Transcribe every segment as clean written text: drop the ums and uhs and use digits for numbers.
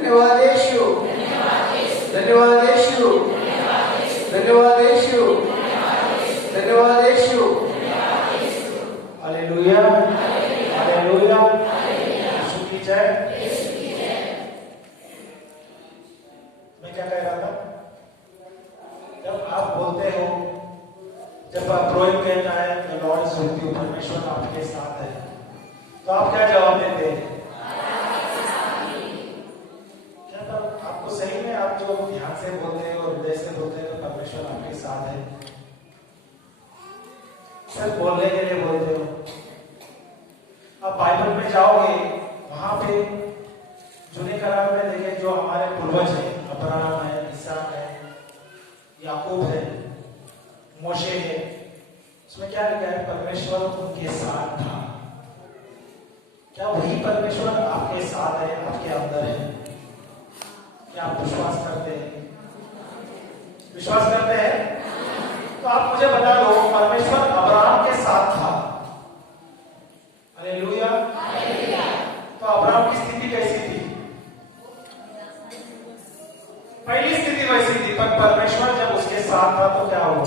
धन्यवाद यीशु, धन्यवाद यीशु, धन्यवाद यीशु, धन्यवाद यीशु। हालेलुया, हालेलुया, यीशु की जय। मैं क्या कह रहा था? जब आप बोलते हो, जब आप रोहित कहता है the Lord is with you, परमेश्वर आपके साथ है, तो आप क्या जवाब देते हैं? क्या तब आपको सही में आप जो ध्यान से बोलते हैं और हृदय से बोलते हैं तो परमेश्वर आपके साथ है? सिर्फ बोलने के लिए बोलते हो? आप बाइबल में जाओगे, वहां पे जूने करार में देखें जो हमारे पूर्वज हैं, अब्राहम है, इसहाक है, याकूब है, मोशे है, उसमें क्या लिखा है? परमेश्वर उनके साथ था। क्या वही परमेश्वर आपके साथ है, आपके अंदर है? क्या आप विश्वास करते हैं? विश्वास करते हैं? तो आप मुझे बता दो, परमेश्वर अब्राहम के साथ था। हालेलुया। तो अब्राहम की स्थिति कैसी थी? पहली स्थिति वैसी थी, पर परमेश्वर जब उसके साथ था तो क्या हुआ?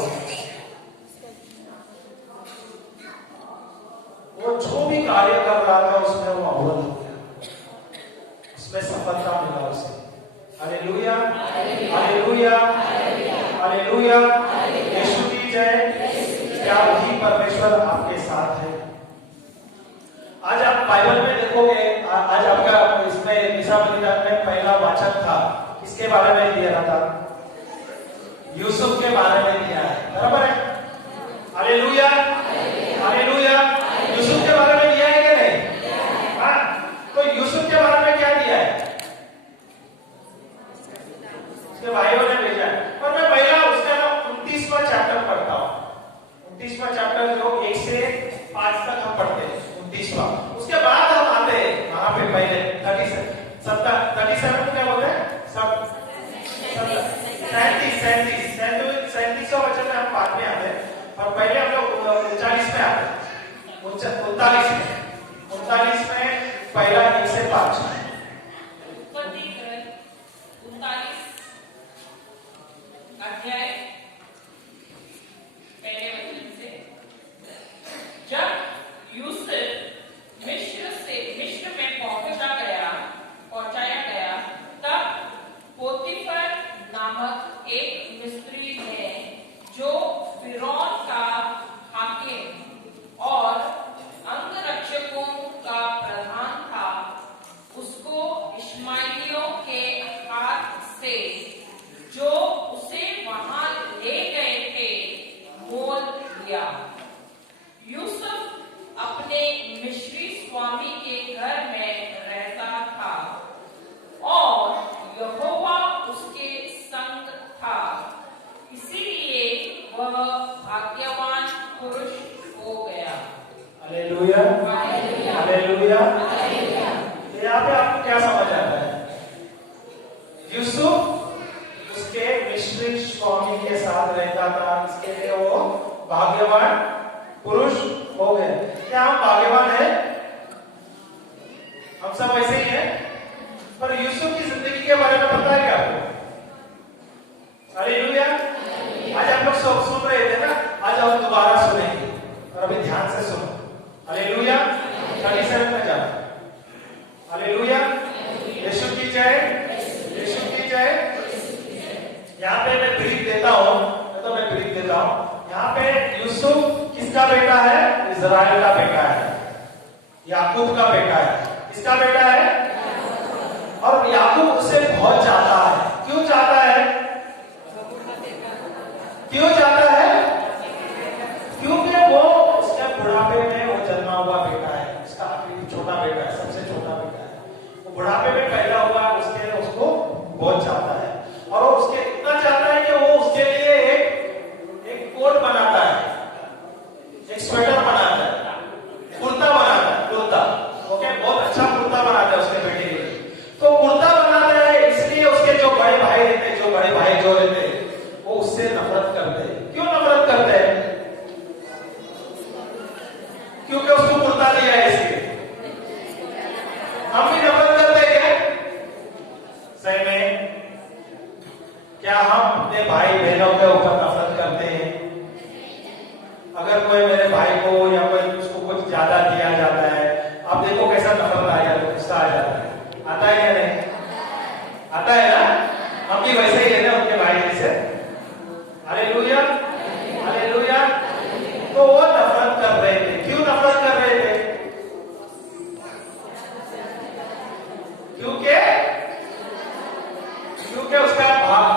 वो जो भी कार्य कर रहा था उसमें वो अव्वल हो गया, उसमें सफलता मिला उसे। हालेलुया, हालेलुया, हालेलुया, यीशु की जय। क्या वही परमेश्वर आपके साथ है? आज आप बाइबल में देखोगे, आज आपका इसमें ईसा बलिदान में पहला वाचन था, किसके बारे में दिया था? यूसुफ के बारे में दिया है, बराबर है? हालेलुया, हालेलुया, यूसुफ के बारे में दिया है क्या नहीं? हाँ, तो यूसुफ के बारे में क्या दिया है? उसके भाइयों ने भेजा है। पर मैं पहला उसका 29वां चैप्टर पढ़ता हूँ। 29वां चैप्टर जो 1 से 5 तक हम पढ़ते हैं, 29वां। उसके बाद हम आते हैं वहां पे पहले 37 क्या बोलते हैं? 37 वचन में हम बाद में आते हैं, और पहले हम लोग 39 में आते हैं, 39 में पहला 1 से 5। अध्याय पहले वचन से, जब यूसुफ मिस्र में पहुंचाया गया, तब पोतीफर नामक एक मिस्री ने, जो फिरौन का हाकिम और अंगरक्षकों का प्रधान था, उसको इश्माएलियों के हाथ से, जो उसे वहां ले गए थे, मोल लिया। यूसुफ अपने मिस्री स्वामी के घर में रहता था और यहोवा उसके संग था, इसीलिए वह भाग्यवान पुरुष हो गया। Hallelujah, hallelujah. यहाँ पे आपको क्या समझ आता है? यूसुफ उसके मिस्री स्वामी के साथ रहता था, इसके लिए वो भाग्यवान पुरुष हो गए। क्या हम भाग्यवान हैं? हम सब ऐसे ही हैं। पर यूसुफ की जिंदगी के बारे में पता है क्या आपको? हालेलुया। आज आप लोग सब सुन रहे थे ना, आज हम दोबारा सुनेंगे, और अभी ध्यान से सुनो। हालेलुया। 37 में जाओ। हालेलुया, यीशु की जय, यीशु की जय। यहाँ पे मैं ब्रीफ देता हूँ, यहाँ पे यूसुफ किसका बेटा है? इजराइल का बेटा है, याकूब का बेटा है। किसका बेटा है? और याकूब उसे बहुत चाहता है। क्यों चाहता है? क्यों चाहता है? क्योंकि वो उसके बुढ़ापे में वो जन्मा हुआ बेटा है, उसका आखिरी छोटा बेटा है, सबसे छोटा बेटा है। वो बुढ़ापे में पैदा हुआ है, उसके लिए उसको बहुत चाहता है, और वो उसके इतना चाहता है कि वो उसके लिए एक कोट बनाता है, एक स्वेटर बनाता है, कुर्ता बनाता है, कुर्ता। ओके, बहुत अच्छा कुर्ता बनाता है उसके बेटे के लिए। तो कुर्ता बनाता है, इसलिए उसके जो बड़े भाई रहते हैं, जो उससे नफरत करते हैं। क्यों सही में क्या हम अपने भाई बहनों के ऊपर नफरत करते हैं? अगर कोई मेरे भाई को या कोई उसको कुछ ज्यादा दिया जाता है, अब देखो कैसा नफरत आ जाता है, गुस्सा आ जाता है। आता है या नहीं? आता है ना? हम भी वैसे ही है ना उनके भाई से। Hallelujah, hallelujah. तो वो नफरत कर रहे थे। क्यों नफरत कर रहे थे? क्योंकि उसका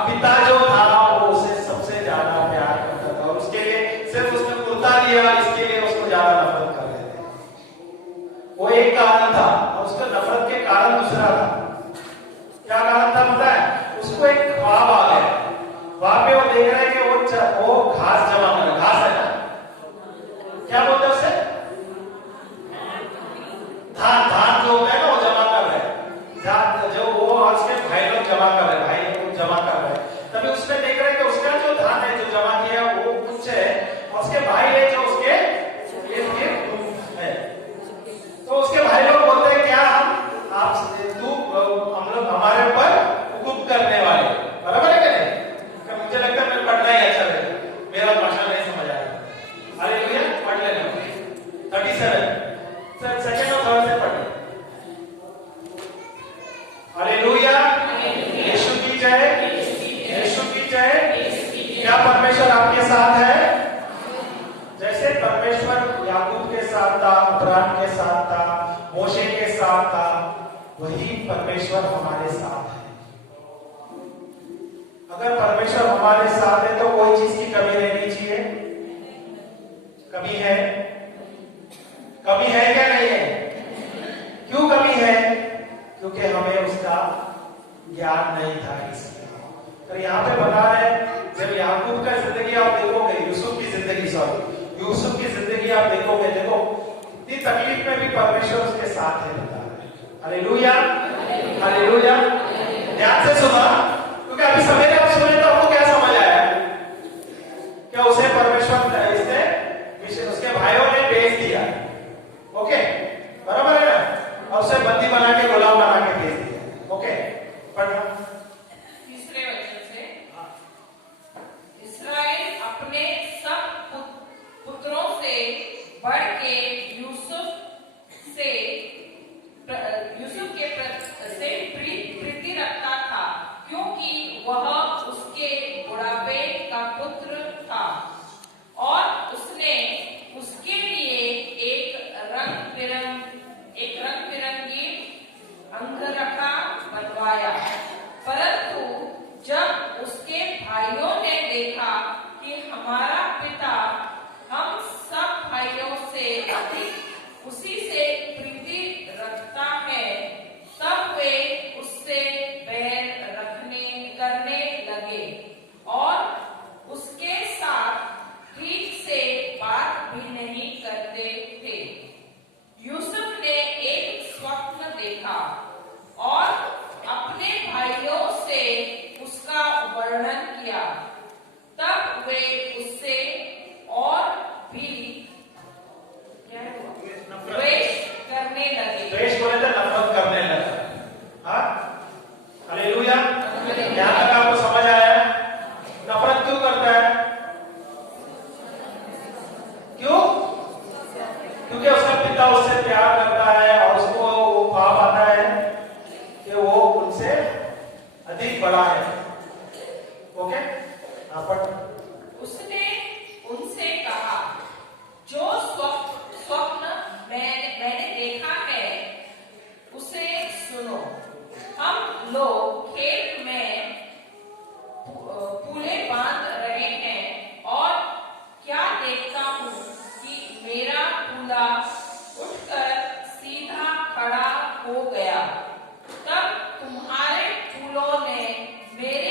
पिता जो था वो उसे सबसे ज्यादा प्यार करता था और उसके लिए सिर्फ उसने कुर्ता दिया, इसके लिए उसको ज्यादा नफरत कर रहे थे। वो एक कारण था और उसका नफरत के कारण दूसरा था। क्या कारण था पता है? उसको एक ख्वाब आ गया। वहां पे वो देख रहे हैं कि वो घास जमा कर, घास है ना, क्या बोलते हैं उसे? धान जो होता है ना वो जमा कर रहे हैं, जो वो और उसके भाई लोग जमा कर रहे हैं, भाई लोग जमा कर रहे हैं। तभी उसमें देख रहे हैं कि उसका जो धान है जो जमा किया वो कुछ है और उसके भाई है जो उसके ये है। तो उसके भाई लोग बोलते हैं क्या हम लोग हमारे ऊपर हुकुम करने वाले, बराबर है क्या नहीं? मुझे लगता है मैं पढ़ना ही अच्छा है, मेरा भाषा नहीं समझ आया। हालेलुया, पढ़ लेना 37 सेकंड और थर्ड से पढ़। हालेलुया, यीशु की जय, यीशु की जय। क्या परमेश्वर आपके साथ है? जैसे परमेश्वर याकूब के साथ था, अब्राहम के साथ था, मोशे के साथ था, वही परमेश्वर हमारे साथ है। अगर परमेश्वर हमारे साथ है तो कोई चीज की कमी रहनी चाहिए? कमी है? कमी है क्या नहीं है? क्यों कमी है? क्योंकि हमें उसका ज्ञान नहीं था इसलिए। तो यहाँ पे बता रहे जब याकूब का जिंदगी आप देखोगे, यूसुफ की जिंदगी, यूसुफ की जिंदगी आप देखोगे, देखो इतनी तकलीफ में भी परमेश्वर उसके साथ है, बता रहे। Hallelujah, hallelujah. ध्यान से सुना, क्योंकि अभी सवेरे आप सुने तो आपको क्या समझ आया? क्या उसे परमेश्वर इसने उसके भाइयों ने भेज दिया, ओके, बराबर है ना? और उसे बंदी बना के, गुलाम बना के भेज दिया, ओके। पढ़ना तीसरे वचन से, इस्राएल अपने सब पुत्रों से बढ़ के यूसुफ से प्रीति रखता था, क्योंकि वह उसके बुढ़ापे का पुत्र था और उसने उसके लिए एक रंग बिरंगी अंगरखा बनवाया। परंतु जब उसके भाइयों ने देखा कि हमारा पिता हम सब भाइयों से अधिक उसी से प्रीति रखता है, तब वे उससे बैर करने लगे और उसके साथ ठीक से बात भी नहीं करते थे। यूसुफ ने एक स्वप्न देखा और अपने भाइयों से उसका वर्णन किया। तब वे उससे और भी द्वेष करने लगे। द्वेष बोले तो नफरत करने लगा। हाँ, हालेलुया। क्या लगा आपको? समझ आया? नफरत क्यों करता है? क्यों? क्योंकि उसका पिता उससे प्यार करता है और उसको ख्वाब आता है कि वो उनसे अधिक बड़ा है, ओके। उसने उनसे कहा, जो स्वप्न मैंने देखा है उसे सुनो। हम लोग खेत में पूले बांध रहे हैं और क्या देखता हूँ कि मेरा पूला उठकर सीधा खड़ा हो गया। तब तुम्हारे फूलों ने मेरे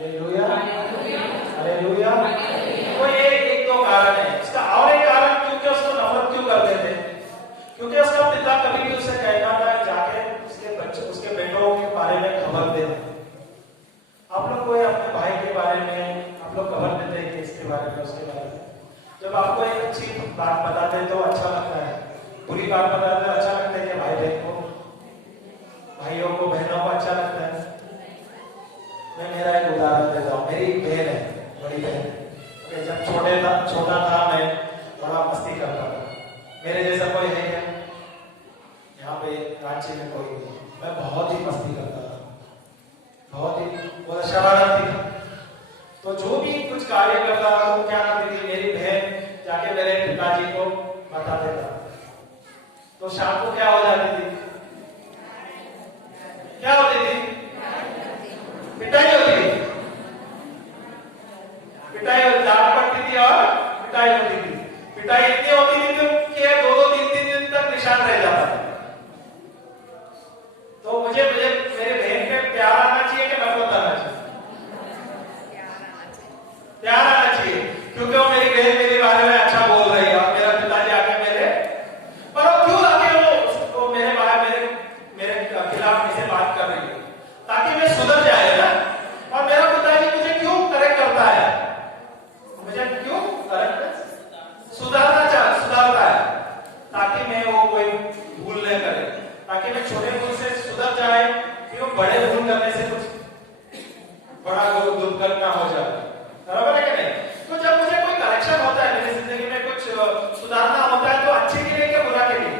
हालेलुया, हालेलुया। तो ये एक दो कारण है। इसका और एक कारण क्योंकि उसको नफरत क्यों करते थे? क्योंकि उसका पिता कभी भी उसे कहता था जाके उसके बच्चे उसके बेटों के बारे में खबर दे। आप लोग कोई अपने भाई के बारे में आप लोग खबर देते हैं कि इसके बारे में उसके बारे में? जब आपको एक अच्छी बात बताते हैं तो अच्छा लगता है, बुरी बात बताते हैं अच्छा लगता है कि भाई बहन को, भाइयों को बहनों को अच्छा लगता है। मैं मेरा एक उदाहरण देता हूँ। मेरी बहन है, बड़ी बहन। जब छोटा था मैं बड़ा मस्ती करता था। मेरे जैसा कोई है क्या यहाँ पे रांची में? कोई नहीं। मैं बहुत ही मस्ती करता था, बहुत शरारती था। तो जो भी कुछ कार्य करता था वो क्या करती थी, मेरी बहन जाके मेरे पिताजी को बता देता। तो शाम को क्या हो जाती थी? क्या होती थी? पिटाई होती थी। पिटाई डांट पड़ती थी और पिटाई होती थी। पिटाई इतनी होती थी कि 2-3 दिन तक निशान रह जाता था। तो मुझे मेरे बहन पे प्यार आना चाहिए कि नफरत आना चाहिए? प्यार आना चाहिए, क्योंकि वो मेरी बहन मेरे बारे में अच्छा बोल रही है और मेरा पिताजी आके पर वो क्यों आके वो मेरे खिलाफ मुझसे बात कर रही है? ताकि मैं सुधर जाए ना। और मेरा पिताजी मुझे क्यों करेक्ट करता है? मुझे क्यों करेक्ट सुधारता है ताकि मैं वो कोई भूल न करे, ताकि मैं छोटे भूल से सुधर जाए, फिर वो बड़े भूल करने से कुछ बड़ा दुर्घटना हो जाए। बराबर है कि नहीं? तो जब मुझे कोई करेक्शन होता है मेरी जिंदगी में, कुछ सुधारना होता है, तो अच्छे के लिए क्या बुरा के लिए?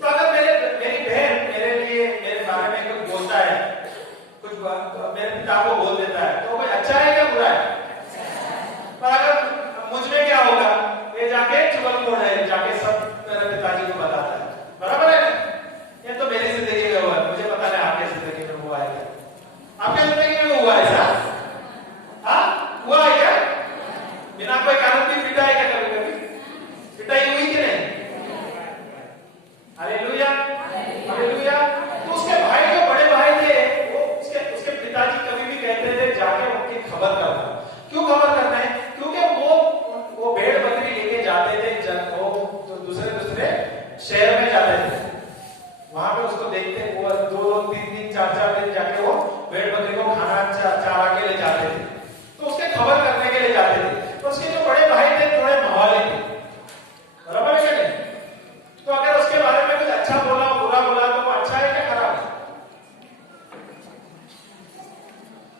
तो अगर मेरी बहन मेरे लिए मेरे बारे में कुछ बोलता है, कुछ मेरे पिता को बोल देता है, तो कोई अच्छा है क्या बुरा है? पर अगर मुझ में क्या होगा, ये जाके चुगलखोर है, जाके सब मेरे पिताजी को बताता है। बराबर है? ये तो मेरी जिंदगी में हुआ है, मुझे पता नहीं आपकी जिंदगी में हुआ है क्या? आपकी जिंदगी में हुआ है ऐसा? हाँ, हुआ है क्या? बिना कोई कारण भी पिटा है क्या? कभी कभी पिटाई हुई कि नहीं? Hallelujah, hallelujah. तो उसके भाई जो बड़े भाई थे, वो उसके पिताजी कभी भी कहते थे जाके उनकी खबर करना। क्यों खबर करना है? क्योंकि वो भेड़ बकरी लेके जाते थे, वो तो दूसरे शहर में जाते थे, वहां पे उसको देखते, वो 2-3 4 दिन जाके वो भेड़ बकरी को खाना चारा के लिए जाते थे। तो उसके खबर करने के लिए जाते थे। तो उसके जो बड़े भाई थे थोड़े मवाली थे। बराबर है क्या? तो अगर उसके बारे में कुछ अच्छा बोला बुरा बोला तो वो अच्छा है क्या खराब है?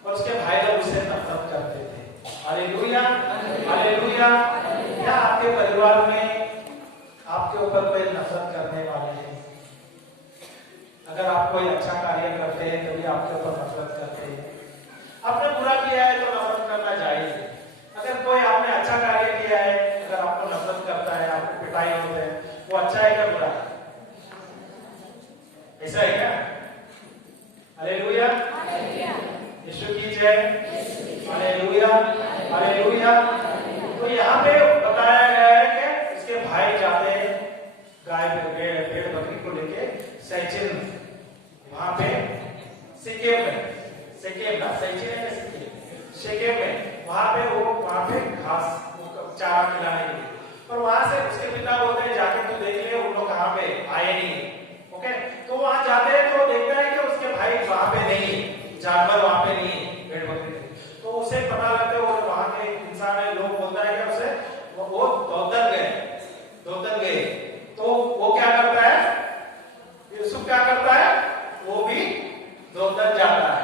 और उसके भाई लोग उसे नफरत करते थे। Hallelujah, hallelujah. क्या आपके परिवार में आपके ऊपर कोई नफरत करने वाले हैं? अगर आप कोई अच्छा कार्य करते हैं तभी आपके ऊपर नफरत करते हैं। आपने बुरा किया है तो नफरत करना जायज है। अगर कोई आपने अच्छा कार्य किया है, अगर आपको नफरत करता है, आपको पिटाई होते हैं, वो अच्छा है क्या बुरा? ऐसा है क्या? हालेलुया, यीशु की जय, हालेलुया, हालेलुया। तो यहाँ पे बताया गया है कि उसके भाई जाते हैं गाय भेड़ बकरी को लेके सैचिन, वहां पे सिकेम में वहां पे घास चारा खिलाने के लिए। और वहां से उसके पिता बोलते हैं जाके तू देख ले उन लोग कहाँ पे आए नहीं है। ओके, तो वहां जाते हैं तो देखता है कि उसके भाई वहां पे नहीं है, जानवर वहां पे नहीं है, भेड़ बकरी। तो उसे पता लगता है, और वहां के इंसान है, लोग बोलता है कि उसे वो दौड़कर गए। तो वो क्या करता है, यूसुफ क्या करता है, वो भी दौड़कर जाता है।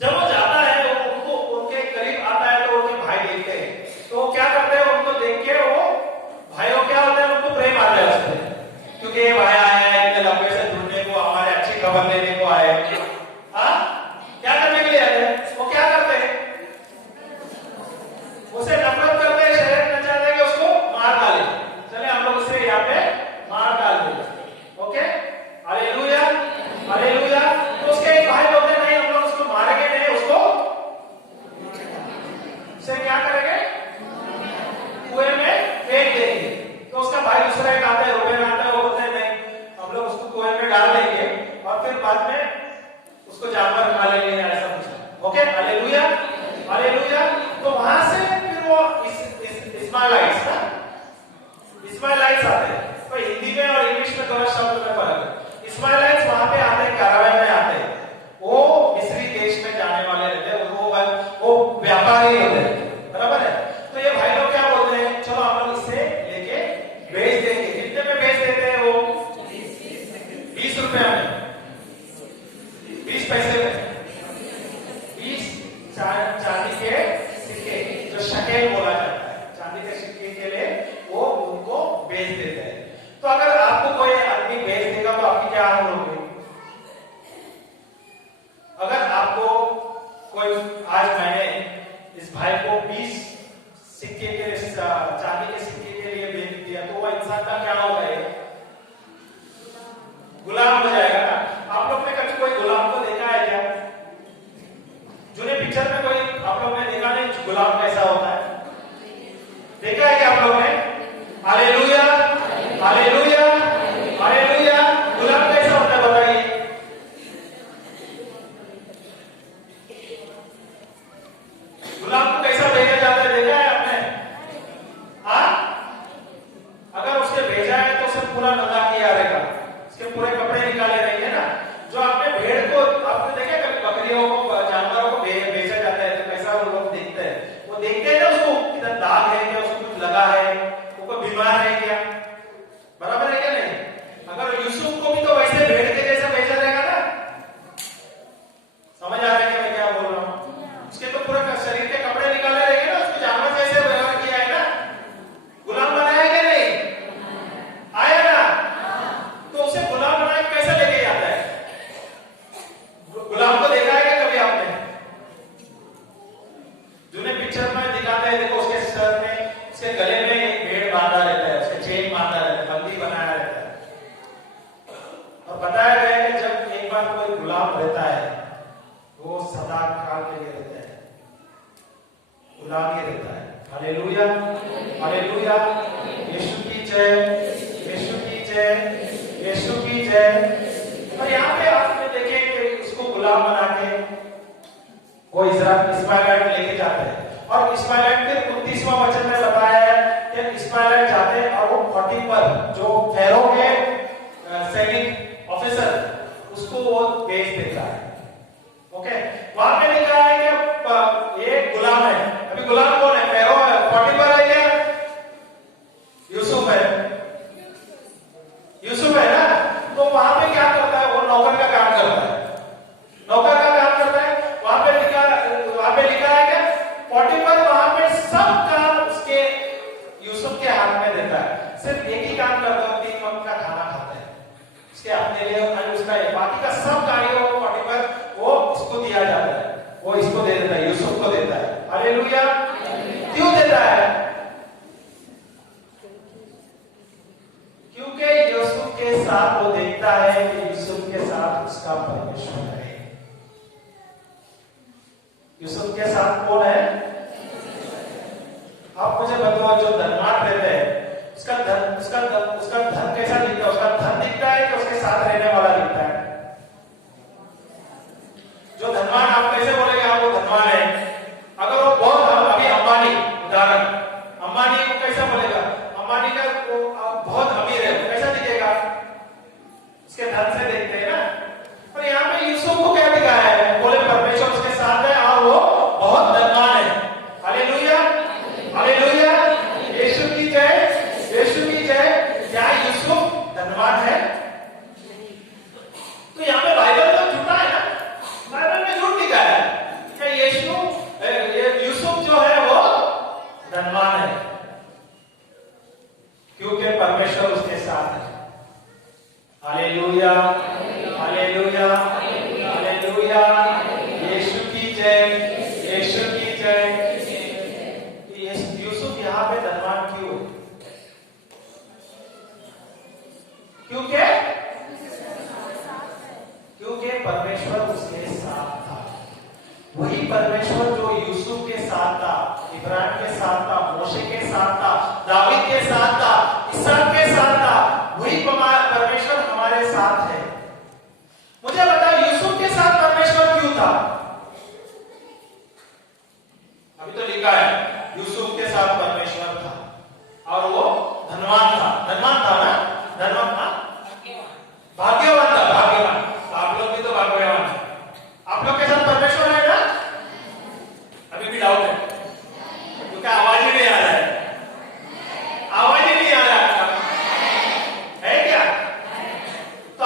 जब वो जाता है वो उनके करीब आता है तो उनके भाई देखते हैं, तो वो क्या करते हैं, उनको देख के वो भाइयों क्या होता है, उनको प्रेम आता है उससे, क्योंकि ये भाई आया है इतने लंबे से ढूंढने को, हमारे अच्छी खबर देने को आए। हाँ, क्या कोई आज मैंने इस भाई को 20 सिक्के के चांदी के सिक्के के लिए बेच दिया, तो वो इंसान का क्या होगा? गुलाम हो जाएगा ना। आप लोग ने कभी कोई गुलाम को देखा है क्या? जूने पिक्चर में कोई आप लोग ने देखा नहीं गुलाम कैसा होता है? देखा है क्या आप लोग ने? Hallelujah, hallelujah, hallelujah. गुलाम कैसा होता है बताइए? गुलाम को कैसा भेजा जाता है देखा है आपने? हाँ, अगर उसके भेजा है तो उसे पूरा नंगा किया रहेगा, उसके पूरे कपड़े निकाले रहेंगे ना। जो आपने भेड़ को आपने देखा कभी बकरियों को जानवरों को बेचा जाता है तो कैसा वो लोग देखते हैं? वो देखते हैं ना उसको किधर दाग है क्या, उसको कुछ लगा है, वो कोई बीमार है क्या, बराबर है क्या नहीं? अगर यूसुफ को भी तो वैसे भेड़ के जैसा बेचा रहेगा ना। समझ आ रहा है क्या मैं क्या बोल रहा हूँ? उसके तो पूरे शरीर के कपड़े निकाले रहेंगे ना, उसको जानवर जैसे व्यवहार किया है ना, गुलाम बनाया क्या नहीं? आया ना? तो उसे गुलाम बना के कैसे लेके जाता है? गुलाम को देखा है क्या कभी आपने? जूने पिक्चर में दिखाते हैं, देखो उसके सर में, उसके गले में एक भेड़ बांधा रहता है, उसके चेन बांधा रहता है, बंदी बनाया रहता है। और बताया गया है कि जब एक बार कोई गुलाम रहता है वो सदा काल के लिए रहता है, गुलाम ही रहता है। Hallelujah, hallelujah. यीशु की जय, यीशु की जय, यीशु की जय। और यहाँ पे आपने देखे कि उसको गुलाम बना के वो इस्माइलाइट लेके जाते हैं। और इस्माइलाइट के 29वां वचन में बताया है कि इस्माइलाइट जाते हैं और वो 40 पर जो फेरो के सैनिक ऑफिसर उसको वो बेच देता है। ओके, वहां पे लिखा है कि ये गुलाम है। अभी गुलाम कौन है? फेरो है। 40 पर है क्या? यूसुफ है, यूसुफ है ना। तो वहां पे क्या करता है? वो नौकर का काम करता है, नौकर का काम करता है। वहां पे लिखा है क्या? 40 पर वहां पे सब काम उसके यूसुफ के हाथ में देता है। सिर्फ एक ही काम करता है, 3 वक्त का खाना खाता है, उसके अपने लिए उसका बाकी का सब कार्यों को 40 पर वो उसको दिया जाता है, वो इसको दे देता है, यूसुफ को देता है। हालेलुया। क्यों देता है? क्योंकि यूसुफ के साथ वो देखता है कि यूसुफ के साथ उसका परमेश्वर है। यूसुफ के साथ कौन है? आप मुझे बताओ, जो धनवान रहते हैं उसका धन कैसा दिखता है? उसका धन दिखता है कि उसके साथ रहने वाला दिखता है? जो धनवान, आप कैसे बोलेंगे आप वो धनवान है? अगर वो बहुत, अभी अंबानी उदाहरण, अंबानी को कैसा बोलेगा? अंबानी का वो बहुत अमीर है, कैसा दिखेगा? उसके धन से देखते हैं ना। और यहाँ पे यूसुफ को क्या दिखाया है? बोले परमेश्वर उसके साथ है और वो बहुत धनवान है। Hallelujah, hallelujah. यीशु की जय, यीशु की जय। क्या यूसुफ धनवान है? तो यहाँ पे बाइबल तो झूठा है ना, बाइबल में झूठ लिखा है कि यूसुफ जो है वो धनवान है, क्योंकि परमेश्वर उसके साथ है। Hallelujah, hallelujah, hallelujah. यीशु की जय, यीशु की जय। यूसुफ यहाँ पे धनवान क्यों है? क्योंकि परमेश्वर उसके साथ था। वही परमेश्वर जो यूसुफ के साथ था, इब्राहिम के साथ था, मोशे के साथ था, दाऊद के साथ था, इसहाक के साथ था, वही परमेश्वर हमारे साथ है। मुझे बताओ, यूसुफ के साथ परमेश्वर क्यों था? अभी तो लिखा है यूसुफ के साथ परमेश्वर था और वो धनवान था। धनवान था ना? धनवान था, भाग्यवान था, भाग्यवान। आप लोग भी तो भाग्यवान है। आप लोग के साथ परमेश्वर है ना? अभी भी डाउट है क्योंकि आवाज ही नहीं आ रहा है, आवाज ही नहीं आ रहा है क्या? तो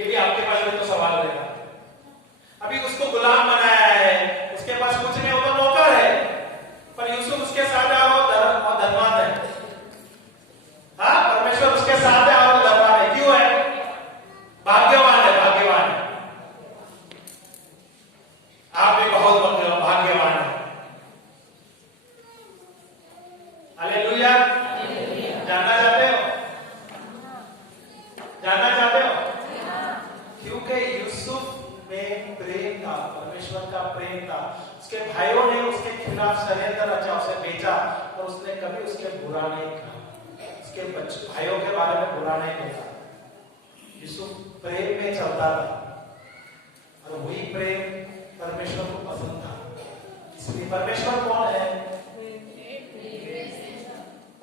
ये भी आपके पास में तो सवाल रहेगा। अभी उसको गुलाम बनाया है, उसके पास कुछ नहीं, वो तो नौकर है, पर यूसुफ उसके साथ है और धनवान है। हाँ, परमेश्वर उसके साथ है और धनवान है। क्यों है? भाग्यवान है, भाग्यवान है। आप भी बहुत भाग्यवान है। हालेलुया। जानना चाहते हो? जानना चाहते हो? क्योंकि यूसुफ में प्रेम था, परमेश्वर का प्रेम था। उसके भाइयों ने उसके खिलाफ षड्यंत्र रचा, उसे बेचा, और उसने कभी उसके बुरा नहीं कहा, उसके भाइयों के बारे में बुरा नहीं बोला। यूसुफ प्रेम में चलता था, और वही प्रेम परमेश्वर को पसंद था। इसलिए परमेश्वर कौन है?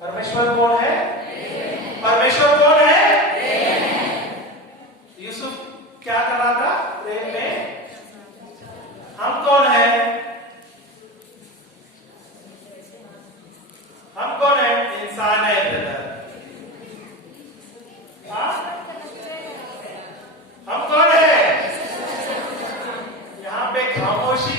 परमेश्वर कौन है? परमेश्वर कौन है? यूसुफ क्या कर रहा था? प्रेम में। हम कौन है? हम कौन है? इंसान है ब्रदर। हाँ? हम कौन है? यहाँ पे खामोशी